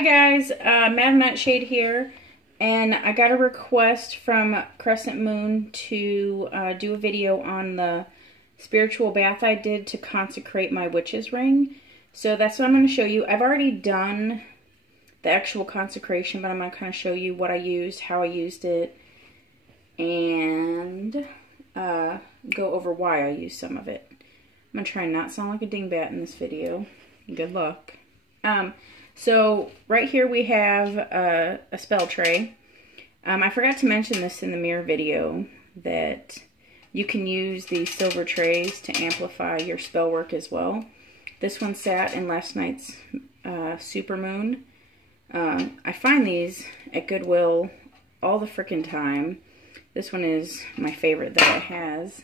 Hi guys, Madam Nightshade here, and I got a request from Crescent Moon to do a video on the spiritual bath I did to consecrate my witch's ring. So that's what I'm going to show you. I've already done the actual consecration, but I'm going to kind of show you what I used, how I used it, and go over why I used some of it. I'm going to try and not sound like a dingbat in this video. Good luck. So right here we have a spell tray. I forgot to mention this in the mirror video, that you can use these silver trays to amplify your spell work as well. This one sat in last night's supermoon. I find these at Goodwill all the frickin' time. This one is my favorite that it has.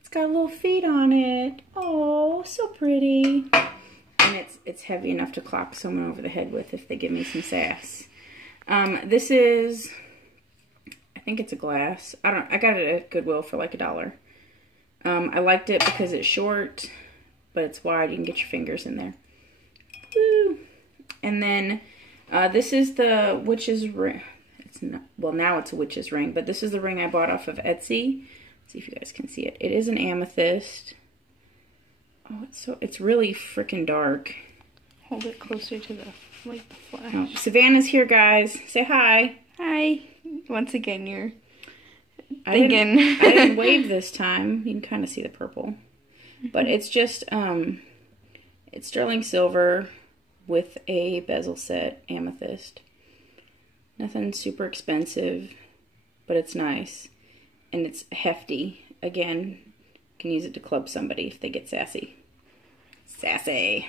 It's got little feet on it. Oh, so pretty. And it's heavy enough to clop someone over the head with if they give me some sass. This is, I think it's a glass. I got it at Goodwill for like $1. I liked it because it's short, but it's wide. You can get your fingers in there. Woo! And then this is the witch's ring. It's not, well, now it's a witch's ring, but this is the ring I bought off of Etsy. Let's see if you guys can see it. It is an amethyst. Oh, it's really freaking dark. Hold it closer to the flash. Oh, Savannah's here, guys. Say hi. Hi. Once again, you're thinking. I didn't wave this time. You can kind of see the purple. But it's just, it's sterling silver with a bezel set amethyst. Nothing super expensive, but it's nice. And it's hefty. Again, you can use it to club somebody if they get sassy. Sassy.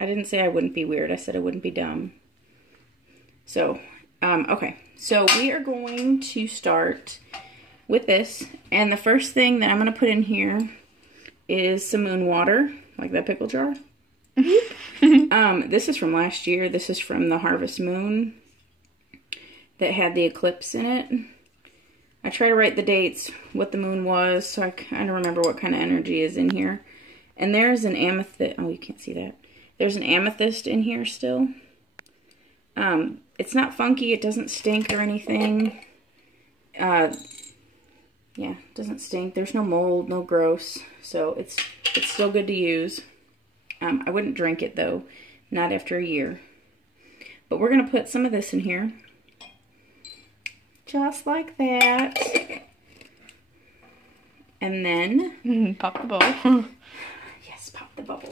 I didn't say I wouldn't be weird. I said I wouldn't be dumb. So, okay. So we are going to start with this. And the first thing that I'm going to put in here is some moon water, like that pickle jar. This is from last year. This is from the Harvest Moon that had the eclipse in it. I try to write the dates, what the moon was, so I kind of remember what kind of energy is in here. And there's an amethyst. Oh, you can't see that. There's an amethyst in here still. It's not funky. It doesn't stink or anything. Yeah, it doesn't stink. There's no mold, no gross. So it's still good to use. I wouldn't drink it, though. Not after a year. But we're going to put some of this in here. Just like that. And then... pop the bubble. Yes, pop the bubble.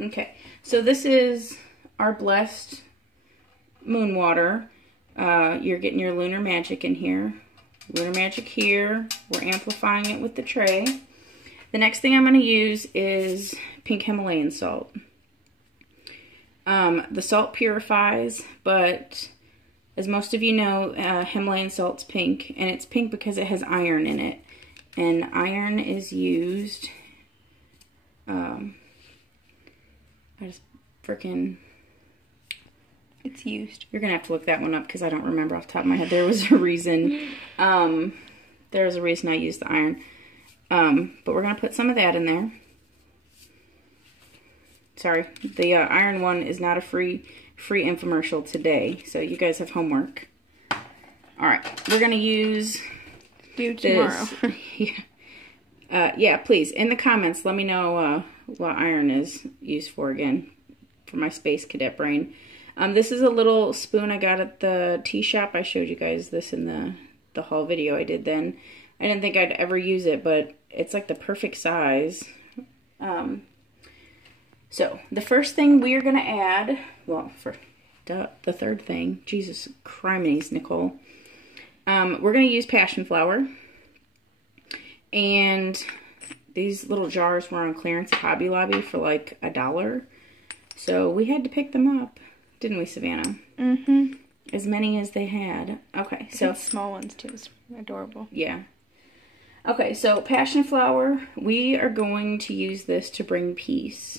Okay, so this is our blessed moon water. You're getting your lunar magic in here. Lunar magic here. We're amplifying it with the tray. The next thing I'm going to use is pink Himalayan salt. The salt purifies, but... as most of you know, Himalayan salt's pink, and it's pink because it has iron in it. And iron is used, it's used. You're going to have to look that one up because I don't remember off the top of my head. There was a reason, I used the iron. But we're going to put some of that in there. Sorry, the iron one is not a free infomercial today, so you guys have homework. Alright, we're going to use you tomorrow. Yeah, please, in the comments, let me know what iron is used for again, for my Space Cadet brain. This is a little spoon I got at the tea shop. I showed you guys this in the haul video I did then. I didn't think I'd ever use it, but it's like the perfect size. So, the first thing we are going to add, well, the third thing, Jesus Christ, Nicole, we're going to use Passionflower, and these little jars were on clearance at Hobby Lobby for like $1, so we had to pick them up, didn't we, Savannah? Mm-hmm. As many as they had. Okay, so... small ones, too. It's adorable. Yeah. Okay, so Passionflower, we are going to use this to bring peace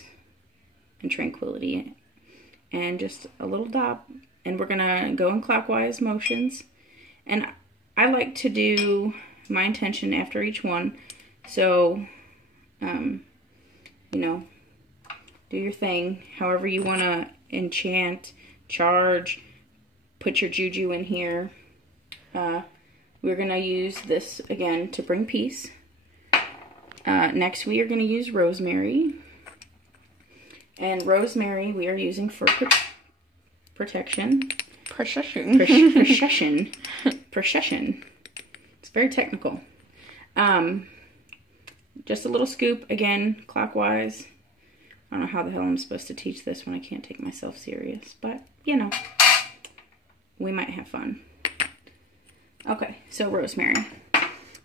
and tranquility, and just a little dot, and we're gonna go in clockwise motions. And I like to do my intention after each one, so you know, do your thing however you want to enchant, charge, put your juju in here. We're going to use this again to bring peace. Next we are going to use rosemary. And rosemary we are using for protection. Procession. Procession. It's very technical. Just a little scoop, again, clockwise. I don't know how the hell I'm supposed to teach this when I can't take myself serious, but, you know, we might have fun. Okay, so rosemary.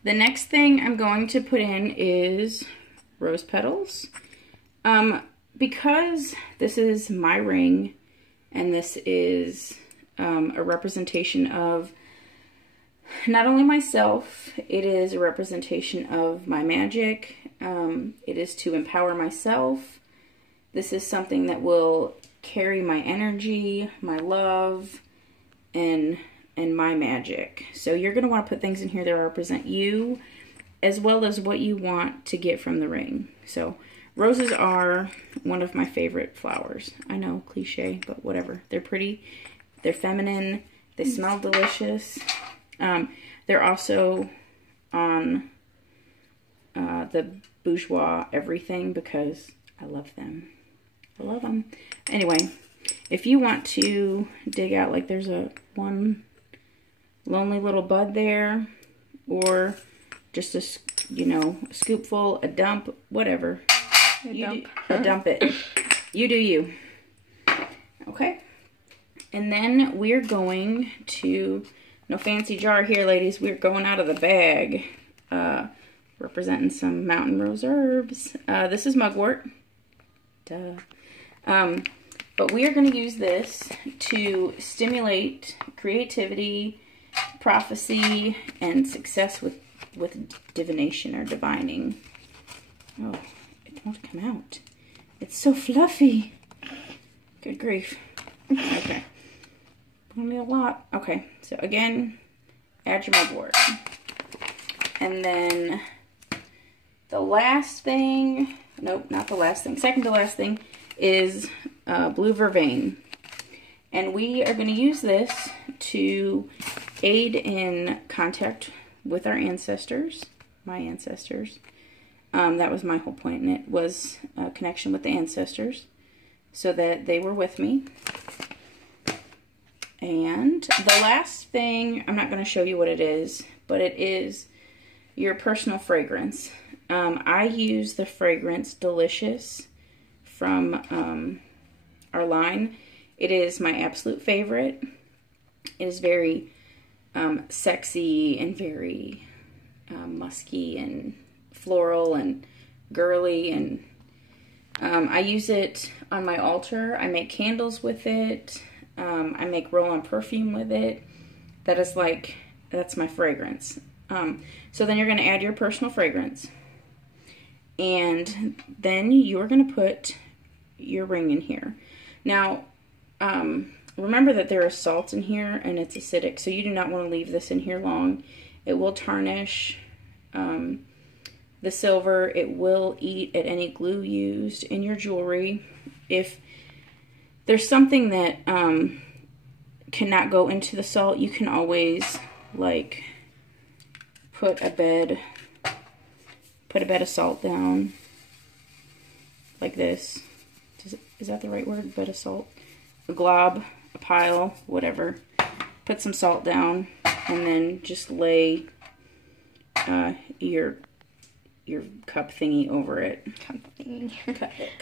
The next thing I'm going to put in is rose petals. Because this is my ring, and this is a representation of not only myself, it is a representation of my magic. It is to empower myself. This is something that will carry my energy, my love, and my magic. So you're going to want to put things in here that represent you, as well as what you want to get from the ring. So roses are one of my favorite flowers. I know, cliche, but whatever. They're pretty, they're feminine, they smell delicious. They're also on the bourgeois everything because I love them. I love them. Anyway, if you want to dig out, like there's one lonely little bud there, or just a, you know, a scoopful, a dump, whatever. Dump it. You do you. Okay. And then we're going to, no fancy jar here, ladies. We're going out of the bag. Representing some mountain rose herbs. This is mugwort. Duh. But we are going to use this to stimulate creativity, prophecy, and success with divination or divining. Oh, it won't come out. It's so fluffy. Good grief. Okay. Only a lot. Okay, so again, add your mugwort. And then the last thing, nope, not the last thing, second to last thing is blue vervain. And we are going to use this to aid in contact with our ancestors, my ancestors. That was my whole point, and it was a connection with the ancestors so that they were with me. And the last thing, I'm not going to show you what it is, but it is your personal fragrance. I use the fragrance Delicious from our line. It is my absolute favorite. It is very sexy and very musky and floral and girly, and I use it on my altar. I make candles with it. I make roll-on perfume with it. That is like, that's my fragrance. So then you're going to add your personal fragrance. And then you're going to put your ring in here. Now, remember that there is salt in here and it's acidic, so you do not want to leave this in here long. It will tarnish the silver. It will eat at any glue used in your jewelry. If there's something that cannot go into the salt, you can always like put a bed of salt down like this. Is that the right word? Bed of salt? A glob, a pile, whatever. Put some salt down and then just lay your cup thingy over it. Cup thingy.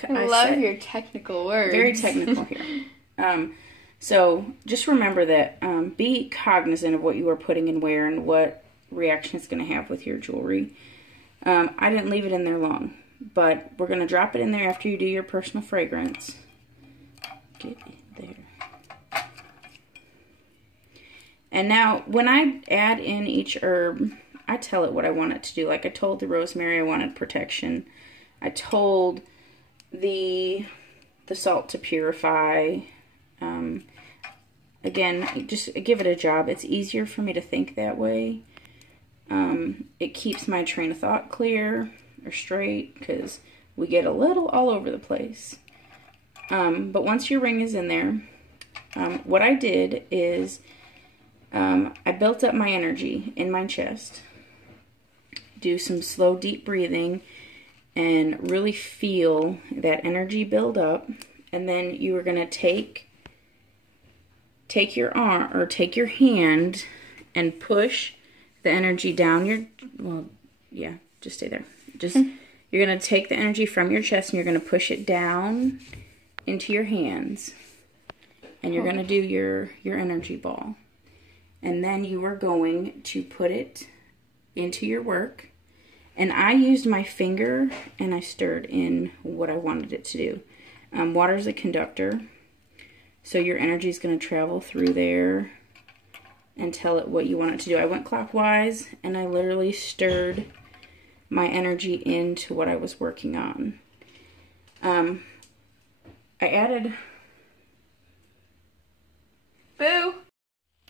I love your technical words. Very technical here. So just remember that be cognizant of what you are putting in where and what reaction it's going to have with your jewelry. I didn't leave it in there long, but we're going to drop it in there after you do your personal fragrance. Get it there. And now when I add in each herb, I tell it what I want it to do. Like I told the rosemary I wanted protection. I told the salt to purify. Again, just give it a job. It's easier for me to think that way. It keeps my train of thought clear or straight because we get a little all over the place. But once your ring is in there, what I did is I built up my energy in my chest. Do some slow, deep breathing and really feel that energy build up. And then you are going to take your arm or take your hand and push the energy down your, well, yeah, just stay there. Just, you're going to take the energy from your chest and you're going to push it down into your hands. And you're going to do your energy ball. And then you are going to put it into your work. And I used my finger and I stirred in what I wanted it to do. Water is a conductor. So your energy is going to travel through there and tell it what you want it to do. I went clockwise and I literally stirred my energy into what I was working on. I added... Boo!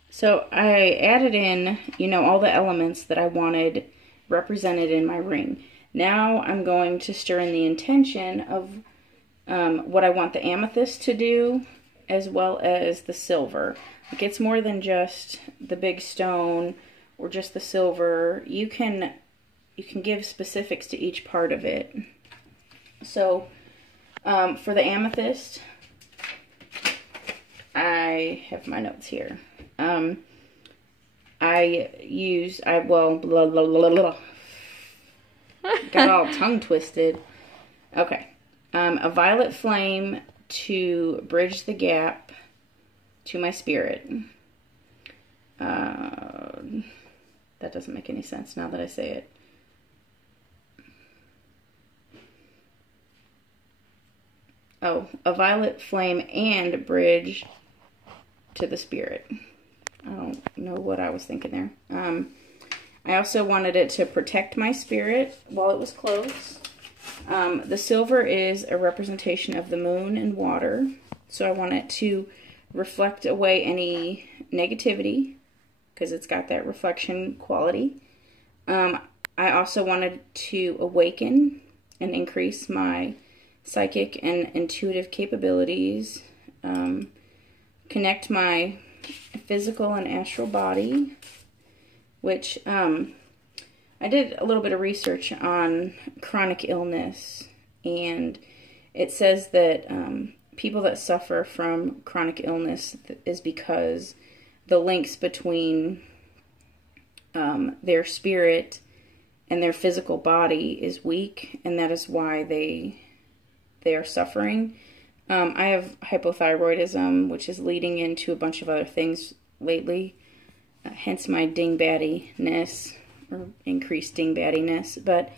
So I added in, you know, all the elements that I wanted represented in my ring. Now I'm going to stir in the intention of what I want the amethyst to do, as well as the silver. Like, it's more than just the big stone or just the silver. You can give specifics to each part of it. So for the amethyst, I have my notes here. Got all tongue twisted. Okay. A violet flame to bridge the gap to my spirit. That doesn't make any sense now that I say it. Oh, a violet flame and bridge to the spirit. I don't know what I was thinking there. I also wanted it to protect my spirit while it was closed. The silver is a representation of the moon and water. So I want it to reflect away any negativity because it's got that reflection quality. I also wanted to awaken and increase my psychic and intuitive capabilities. Connect my physical and astral body, which I did a little bit of research on chronic illness, and it says that people that suffer from chronic illness is because the links between their spirit and their physical body is weak, and that is why they are suffering. I have hypothyroidism, which is leading into a bunch of other things lately, hence my dingbattiness, or increased dingbattiness. But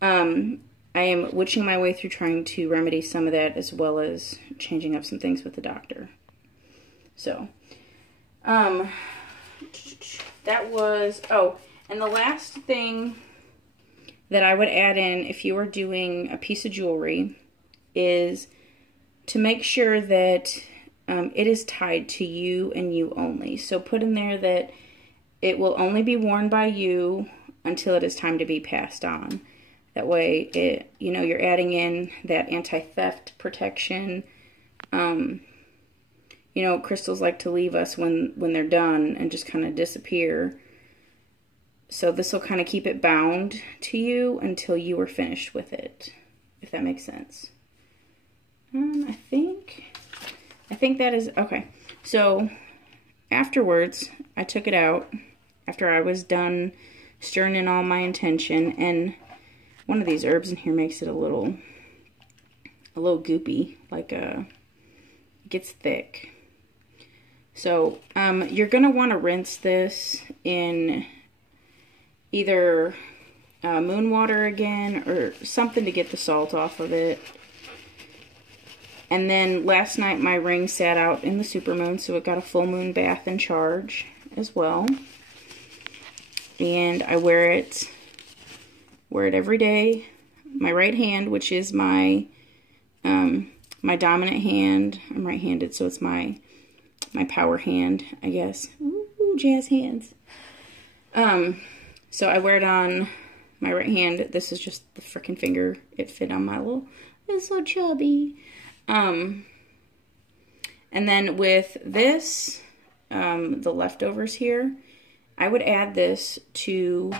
I am witching my way through trying to remedy some of that, as well as changing up some things with the doctor. So, that was, oh, and the last thing that I would add in if you were doing a piece of jewelry is to make sure that it is tied to you and you only. So put in there that it will only be worn by you until it is time to be passed on. That way, you know, you're adding in that anti-theft protection. You know, crystals like to leave us when they're done and just kind of disappear. So this will kind of keep it bound to you until you are finished with it, if that makes sense. I think that is, okay. So afterwards, I took it out after I was done stirring in all my intention, and one of these herbs in here makes it a little goopy, like it gets thick. So you're gonna want to rinse this in either moon water again or something to get the salt off of it. And then last night my ring sat out in the supermoon, so it got a full moon bath and charge as well. And I wear it every day. My right hand, which is my my dominant hand. I'm right-handed, so it's my power hand, I guess. Ooh, jazz hands. So I wear it on my right hand. This is just the frickin' finger it fit on my little, it's so chubby. And then with this, the leftovers here, I would add this to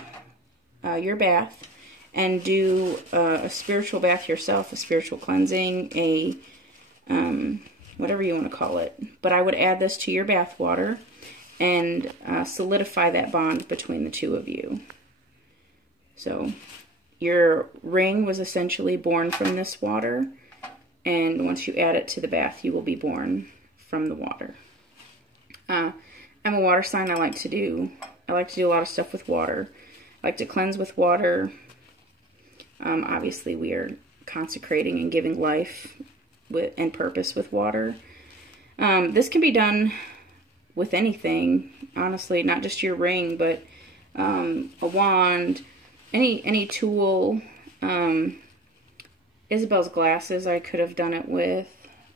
your bath and do a spiritual bath yourself, a spiritual cleansing, a whatever you want to call it. But I would add this to your bath water and solidify that bond between the two of you. So your ring was essentially born from this water, and once you add it to the bath, you will be born from the water. I'm a water sign. I like to do a lot of stuff with water. I like to cleanse with water. Obviously, we are consecrating and giving life and purpose with water. This can be done with anything, honestly, not just your ring, but a wand, any tool. Isabel's glasses I could have done it with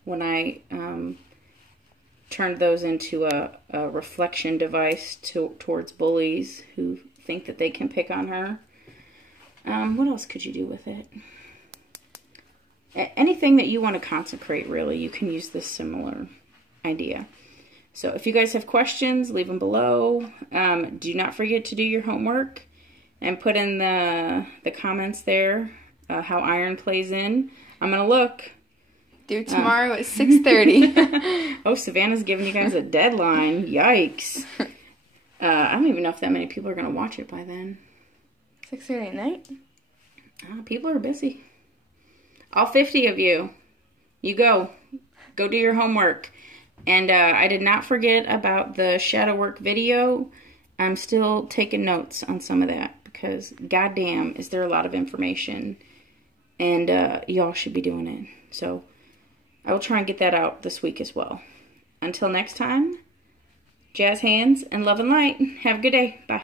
when I turned those into a reflection device towards bullies who think that they can pick on her. What else could you do with it? Anything that you want to consecrate, really, you can use this similar idea. So if you guys have questions, leave them below. Do not forget to do your homework and put in the comments there how iron plays in. I'm going to look. Due tomorrow at 6:30. Oh, Savannah's giving you guys a deadline. Yikes. I don't even know if that many people are going to watch it by then. 6:30 at night? People are busy. All 50 of you. You go. Go do your homework. And I did not forget about the shadow work video. I'm still taking notes on some of that because goddamn is there a lot of information. And y'all should be doing it. So I will try and get that out this week as well. Until next time, jazz hands and love and light. Have a good day. Bye.